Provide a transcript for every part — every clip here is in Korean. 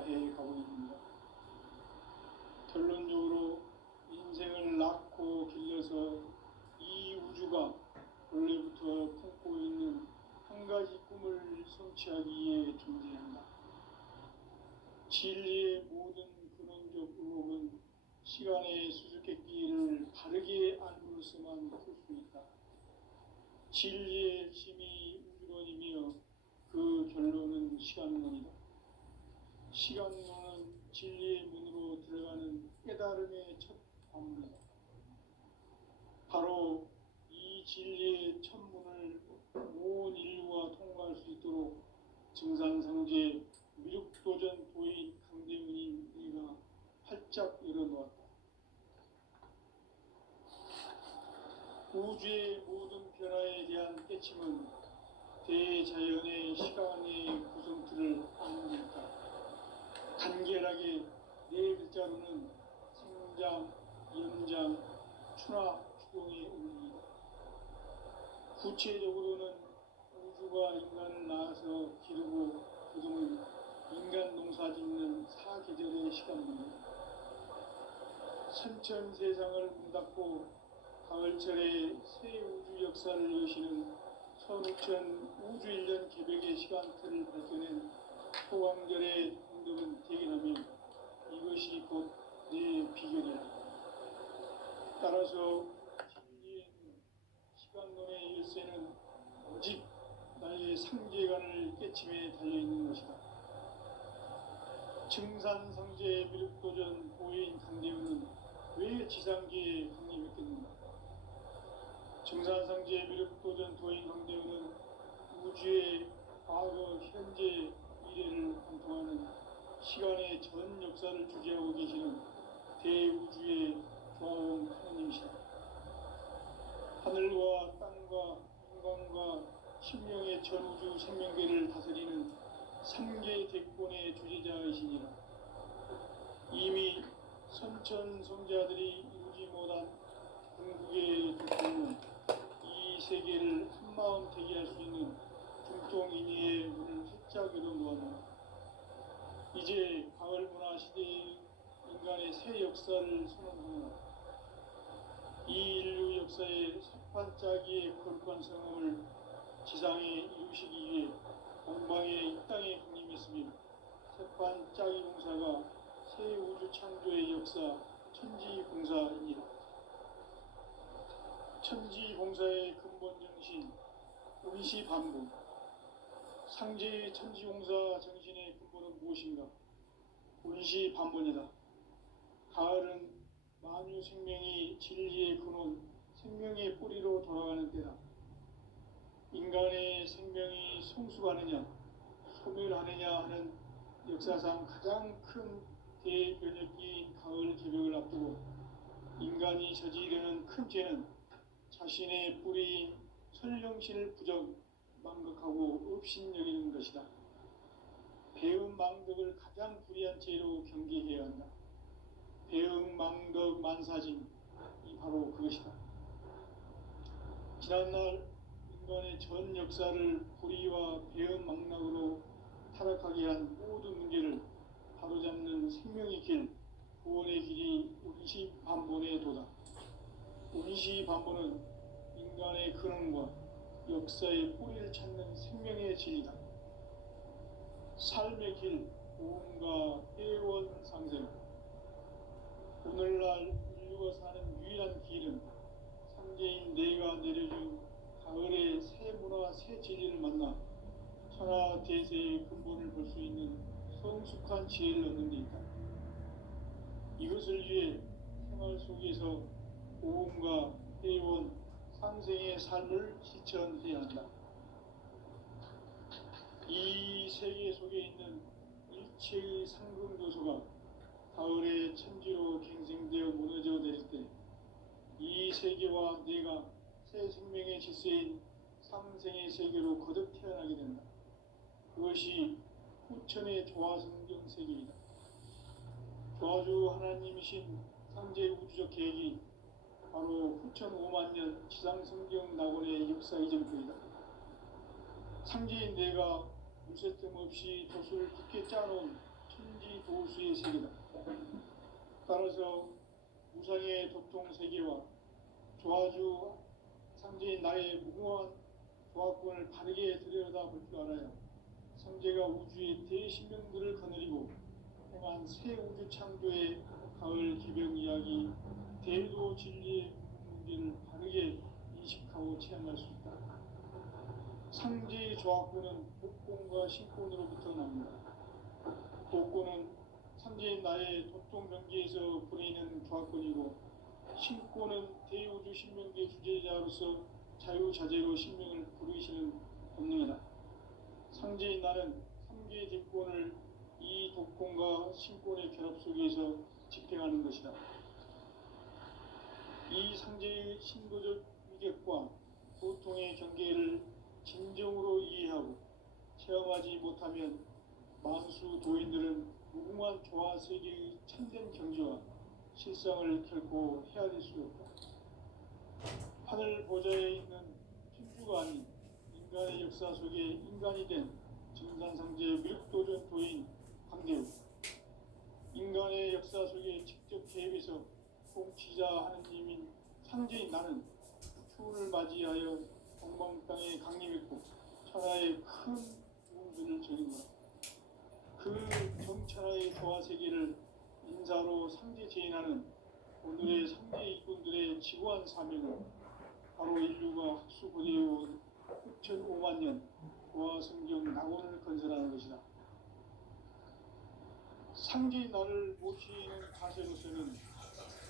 증가해 가고 있습니다. 결론적으로 인생을 낳고 길러서 이 우주가 원래부터 품고 있는 한 가지 꿈을 성취하기 위해 존재한다. 진리의 모든 근원적 의혹은 시간의 수수께끼를 바르게 알므로서만 풀 수 있다. 진리의 핵심이 우주론이며 그 결론은 시간론이다. 시간론은 진리의 문으로 들어가는 깨달음의 첫 관문이다. 바로 이 진리의 첫 문을 온 인류가 통과할 수 있도록 증산성제 미륵도전 도인 강대문인 네가 활짝 열어놓았다. 우주의 모든 변화에 대한 깨침은 대자연의 시간의 구성틀을 아는 것이다. 간결하게 네 글자로는 생장, 연장, 추락, 추동의 원리이다. 구체적으로는 우주가 인간을 낳아서 기르고 거두는 인간 농사 짓는 사계절의 시간입니다. 선천 세상을 문닫고 가을철에 새 우주 역사를 여시는 선우천 우주일년 개벽의 시간틀을 발견한 소광절의 공덕은 대견하며 이것이 곧 내 비결이라. 따라서 진리의 시간론의 열쇠는 오직 나의 상계관을 깨침에 달려있는 것이다. 증산성제 미륵도전 보인 강대우는 왜 지상계에 강림했겠는가? 증산성제 미륵도전 도인 강대우는 우주의 과거, 현재, 미래를 관통하는 시간의 전 역사를 주재하고 계시는 대우주의 조화원 하나님이시다. 하늘과 땅과 인간과 심령의 전우주 생명계를 다스리는 삼계 대권의 주재자이시니라. 이미 선천성자들이 이루지 못한 궁극의 두통은 이 세계를 한마음 대기할 수 있는 중통인의의 문을 활짝 열어놓았노라. 이제 가을 문화 시대의 인간의 새 역사를 선언하노라. 이 인류 역사의 석판짜기의 거룩한 성함을 지상에 이루시기 위해 공방에 이 땅에 강림했으며 석판짜기 공사가 새 우주 창조의 역사 천지공사이니라. 천지공사의 근본 정신 운시반복. 상제의 천지공사 정신의 근본은 무엇인가? 운시반복이다. 가을은 만유 생명이 진리의 근원, 생명의 뿌리로 돌아가는 때다. 인간의 생명이 성숙하느냐, 소멸하느냐 하는 역사상 가장 큰 대변혁기인 가을 개벽을 앞두고 인간이 저지르는 큰 죄는 자신의 뿌리인 설령신을 망각하고 업신여기는 것이다. 배은망덕을 가장 불의한 죄로 경계해야 한다. 배은망덕 만사짐이 바로 그것이다. 지난날 인간의 전 역사를 불의와 배은망락으로 타락하게 한 모든 문제를 바로잡는 생명의 길, 구원의 길이 운시반본의 도다. 운시반본은 인간의 근원과 역사의 뿌리를 찾는 생명의 진리다. 삶의 길, 고음과 회원상생. 오늘날 인류가 사는 유일한 길은 상제인 내가 내려준 가을의 새 문화, 새 진리를 만나 천하 대세의 근본을 볼 수 있는 성숙한 지혜를 얻는 데 있다. 이것을 위해 생활 속에서 고음과 회원, 상생의 삶을 실천해야 한다. 이 세계 속에 있는 일체의 상금조소가 가을의 천지로 갱생되어 무너져 내릴 때 이 세계와 내가 새 생명의 질서인 상생의 세계로 거듭 태어나게 된다. 그것이 후천의 조화성경 세계이다. 조화주 하나님이신 상제 우주적 계획이 바로 후천 5만년 지상성경 낙원의 역사 이전표이다. 상제인 내가 무쇠뜸 없이 돛을 굳게 짜놓은 천지 조수의 세계다. 따라서 우상의 도통 세계와 조화주 상제인 나의 무궁한 조합권을 바르게 들여다볼 줄 알아야 상제가 우주의 대신명들을 거느리고 행한 새 우주 창조의 가을 개벽 이야기, 대도 진리의 문제를 바르게 인식하고 체험할 수 있다. 상제의 조합권은 복권과 신권으로부터 나옵니다. 복권은 상제인 나의 도통 경계에서 부리는 조합권이고, 신권은 대우주 신명계 주제자로서 자유자재로 신명을 부르시는 본능이다. 상제인 나는 3개의 대권을 이 독권과 신권의 결합 속에서 집행하는 것이다. 이 상제의 신도적 위격과 보통의 경계를 진정으로 이해하고 체험하지 못하면 만수 도인들은 무궁한 조화 세계의 참된 경지와 실상을 결코 헤아릴 수 없다. 하늘 보좌에 있는 천주가 아닌 인간의 역사 속에 인간이 된 증산상제 미륵도전 도인 광대우, 인간의 역사 속에 직접 개입해서 통치자 하느님인 상제인 나는 추운을 맞이하여 동방 땅에 강림했고 천하의 큰 무음들을 전인다. 그 정천하의 조화 세계를 인사로 상제 제인하는 오늘의 상제 일꾼들의 지구한 사명은 바로 인류가 학수고대해온 6,500만 년 고아 성경 낙원을 건설하는 것이다. 상제인 나를 모시는 자세로서는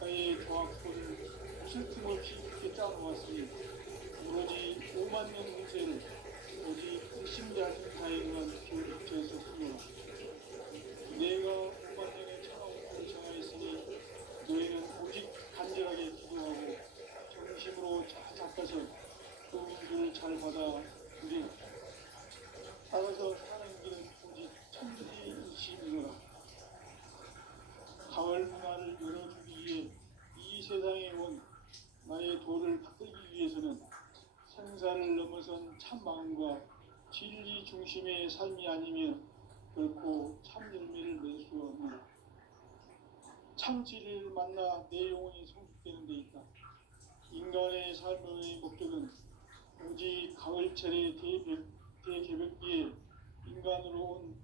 나의 조합권을 무슨 틈 없이 깊게 짜놓았으니 오로지 5만 년 운세를 오직 의심자진 자에게만 기울여서 쓰노라. 내가 5만 년의 천하운을 정하였으니 너희는 오직 간절하게 기도하고 정심으로 잘 잡아서 그 운수를 잘 받아 누리라. 따라서 사는 길은 오직 천지의 일심이노라. 가을 문화를 열어주기 위해 이 세상에 온 나의 도를 바꾸기 위해서는 생사를 넘어선 참 마음과 진리 중심의 삶이 아니면 결코 참 열매를 낼 수 없노라. 참 진리를 만나 내 영혼이 성숙되는 데 있다. 인간의 삶의 목적은 오직 가을철의 대개벽기에 인간으로 온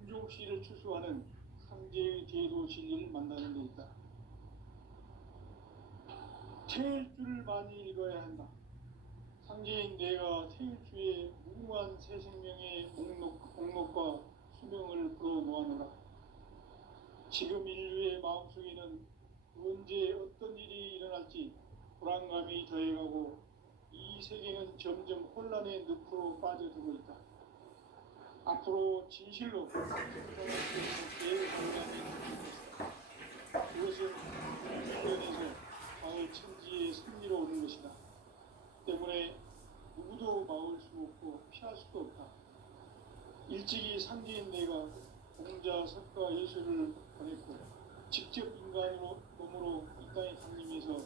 인종씨를 추수하는 상제의 대도 진리를 만나는 데 있다. 태일주를 많이 읽어야 한다. 상제인 내가 태일주의 무궁한 새 생명의 목록과 수명을 불어모아노라. 지금 인류의 마음속에는 언제 어떤 일이 일어날지 불안감이 더해가고 이 세계는 점점 혼란의 늪으로 빠져들고 있다. 앞으로 진실로 그것은 주변에서 가을 천지의 승리로 오는 것이다. 때문에 누구도 막을 수 없고 피할 수도 없다. 일찍이 상제인 내가 공자, 석가, 예수를 보냈고 직접 인간으로 몸으로 이 땅에 강림해서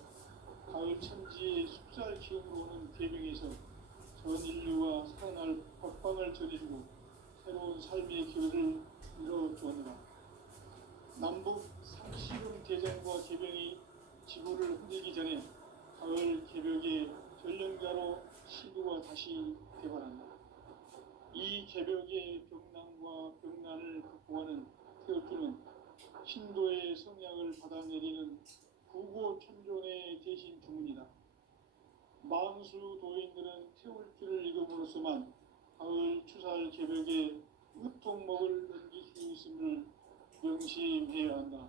가을 천지의 숲살 기운으로 오는 괴명에서 전 인류와 살아날 법방을 전해주고 새로운 삶의 기회를 이뤄주었노라. 남북 상시름 대전과 개병이 지구를 흔들기 전에 가을 개벽의 전령자로 시구가 다시 개발한다. 이 개벽의 병난과 병난을 극복하는 태엽주는 신도의 성약을 받아내리는 구고천존의 대신 주문이다. 만수 도인들은 태울주를 읽음으로써만 가을 추살 개벽에 으통목을 넘길 수 있음을 명심해야 한다.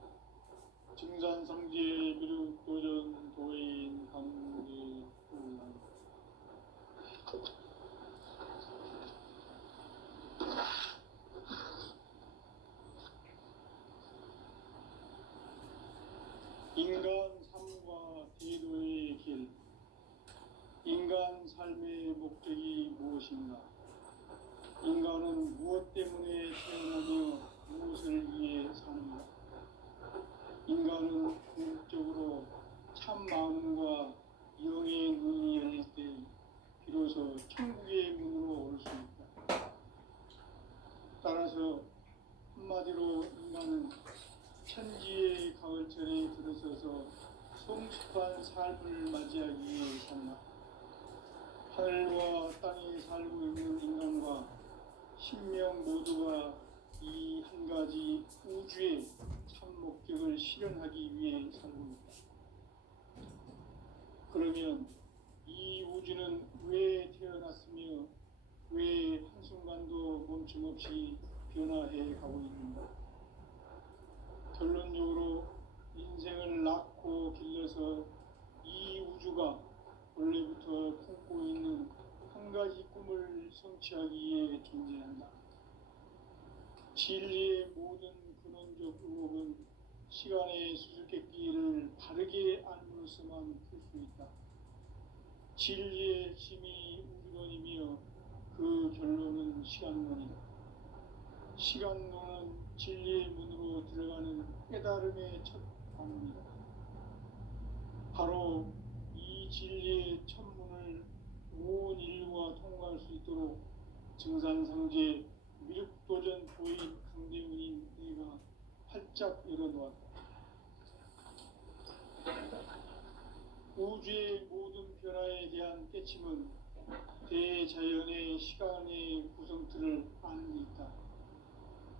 증산상제 미륵도전 도인 강제훈란. 인간 삶과 대도의 길. 인간 삶의 목적이 무엇인가? 인간은 무엇 때문에 태어나며 무엇을 위해 사는가? 인간은 궁극적으로 참 마음과 영의 눈이 열릴 때 비로소 천국의 문으로 올 수 있다. 따라서 한마디 한마디로 인간은 천지의 가을철에 들어서서 성숙한 삶을 맞이하기 위해 산다. 하늘과 땅에 살고 있는 인간과 신명 모두가 이 한 가지 우주의 참 목적을 실현하기 위해 살고 있다. 그러면 이 우주는 왜 태어났으며 왜 한순간도 멈춤없이 변화해 가고 있는가? 결론적으로 인생을 낳고 길러서 이 우주가 원래부터 품고 있는 한 가지 꿈을 성취하기 위해 존재한다. 진리의 모든 근원적 의혹은 시간의 수수께끼를 바르게 알므로서만 풀 수 있다. 진리의 핵심이 우주론이며 그 결론은 시간론이다. 시간론은 진리의 문으로 들어가는 깨달음의 첫 방문이다. 바로 이 진리의 첫 문을 온 인류가 통과할 수 있도록 증산상제 미륵도전 도인 강대문인 내가 활짝 열어놓았다. 우주의 모든 변화에 대한 깨침은 대자연의 시간의 구성틀을 아는 데 있다.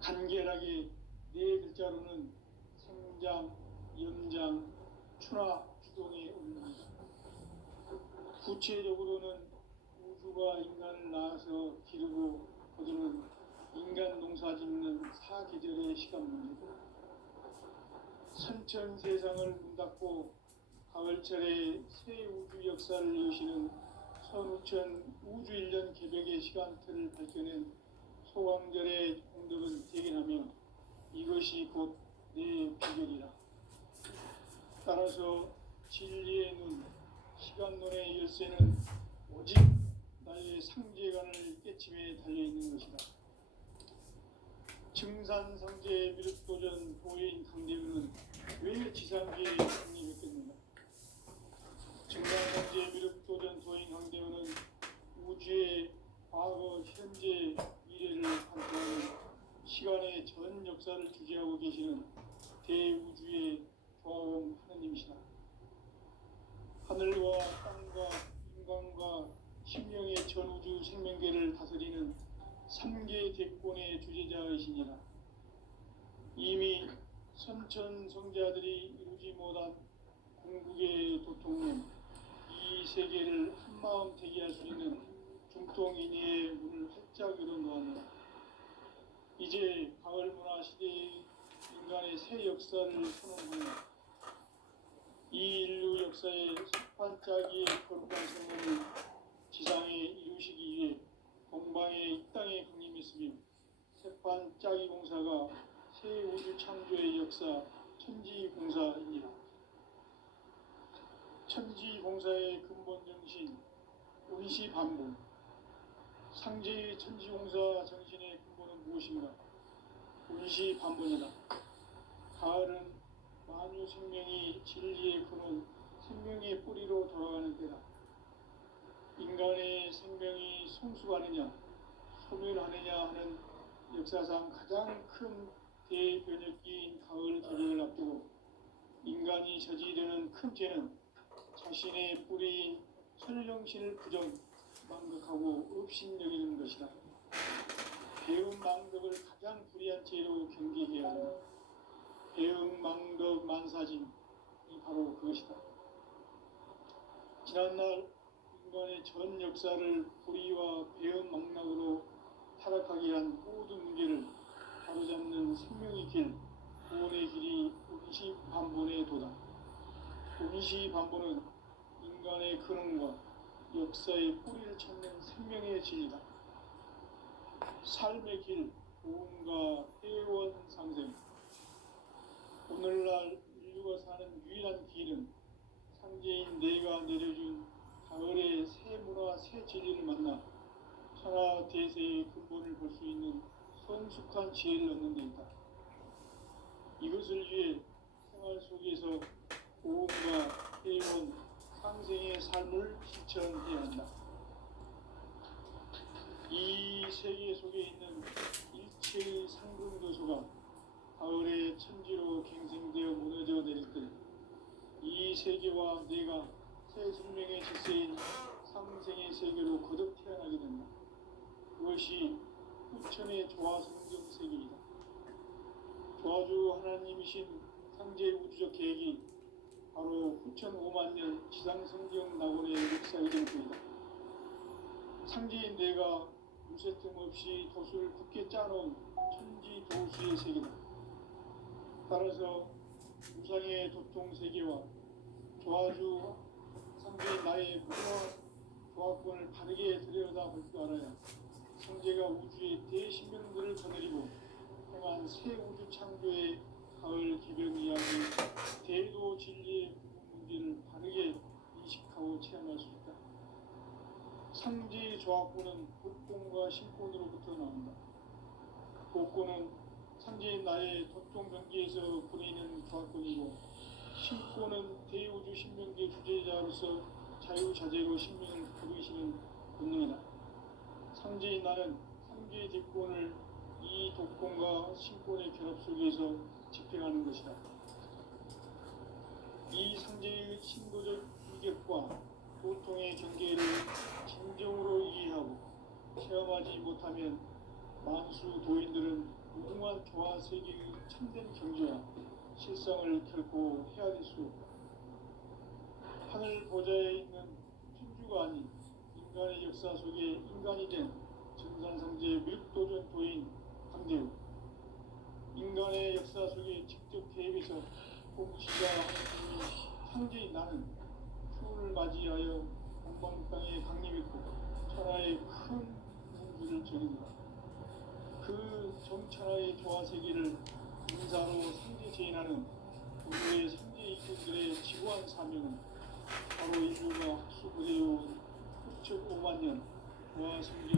간결하게 네 글자로는 생장, 염장, 추나 주동의 원리다. 구체적으로는 우주가 인간을 낳아서 기르고 거두는 인간 농사 짓는 사계절의 시간 문제다. 선천 세상을 문 닫고 가을철에 새 우주 역사를 여시는 선우천 우주 1년 개벽의 시간틀을 밝혀낸 소강절의 공덕은 대견하며 이것이 곧 내 비결이라. 따라서 진리의 눈, 시간론의 열쇠는 오직 나의 상제관을 깨침에 달려있는 것이다. 증산상제 미륵도전 도인 강대문은 왜 지상계에 창립했겠는가? 증산상제 미륵도전 도인 강대문은 우주의 과거, 현재, 미래를 관통하는 시간의 전 역사를 주재하고 계시는 대우주의 조화원 하느님이시다. 하늘과 땅과 인간과 신명의 전우주 생명계를 다스리는 3계 대권의 주재자이시니라. 이미 선천 성자들이 이루지 못한 궁극의 도통론, 이 세계를 한마음 대기할 수 있는 중통인의의 문을 활짝 열어놓았노라. 이제 가을 문화 시대의 인간의 새 역사를 선언하노라. 이 인류 역사의 반짝이의 거룩한 성공을 지상에 이루시기 위해 동방의 이 땅에 강림했으며 새반짝이 공사가 새 우주 창조의 역사 천지공사이니라. 천지공사의 근본 정신 운시반복. 상제의 천지공사 정신의 근본은 무엇인가? 운시반복이다. 가을은 만유 생명이 진리의 근원, 생명의 뿌리로 돌아가는 때다. 인간의 생명이 성숙하느냐, 소멸하느냐 하는 역사상 가장 큰 대변혁기인 가을 개벽을 앞두고 인간이 저지르는 큰 죄는 자신의 뿌리인 설령신을 부정, 망각하고 업신여기는 것이다. 배움 망덕을 가장 불의한 죄로 경계해야 한다. 배움 망덕 만사진이 바로 그것이다. 지난날 인간의 전 역사를 불의와 배움 망락으로 타락하게 한 모든 문제를 바로잡는 생명의 길, 구원의 길이 운시반본의 도다. 운시반본은 인간의 근원과 역사의 뿌리를 찾는 생명의 진리다. 삶의 길, 도움과 회원 상생. 오늘날 인류가 사는 유일한 길은 상제인 내가 내려준 가을의 새 문화, 새 진리를 만나 천하 대세의 근본을 볼 수 있는 성숙한 지혜를 얻는 데 있다. 이것을 위해 생활 속에서 도움과 회원, 상생의 삶을 실천해야 한다. 이 세계 속에 있는 일체의 상승도소가 세계와 내가 새 생명의 질서인 상생의 세계로 거듭 태어나게 된다. 그것이 후천의 조화 성경 세계이다. 조화주 하나님이신 상제 우주적 계획이 바로 후천 5만 년 지상 성경 낙원의 역사의 정토이다. 상제인 내가 무쇠 틈 없이 도수를 굳게 짜놓은 천지 도수의 세계다. 따라서 우상의 도통 세계와 조화주 상제인 나의 문화 조화권을 바르게 들여다볼 줄 알아야 성제가 우주의 대신명들을 거느리고 행한 새 우주 창조의 가을 기병 이야기 대도 진리의 문제를 바르게 인식하고 체험할 수 있다. 상제의 조화권은 복권과 신권으로부터 나온다. 복권은 상제인 나의 도통 경계에서 보내는 조화권이고, 신권은 대우주 신명계 주제자로서 자유자재로 신명을 부르시는 본능이다. 상제인 나는 상제의 대권을 이 독권과 신권의 결합 속에서 집행하는 것이다. 이 상제의 신도적 위격과 도통의 경계를 진정으로 이해하고 체험하지 못하면 만수 도인들은 무궁한 조화 세계의 참된 경지와 실상을 결코 헤아릴 수 없다. 하늘 보좌에 있는 천주가 아닌 인간의 역사 속에 인간이 된 전산상제의 밀도전 도인 강대우, 인간의 역사 속에 직접 개입해서 공시자 하는 상제인 나는 추운을 맞이하여 동방 땅에 강림했고 천하의 큰 문주를 정했노라. 그 정천하의 조화 세계를 인사로 상제 제인하는 우주의 상제 이꾼들의 지구한 사명은 바로 인류가 학수 부대해온 9천 5만 년 조화 성경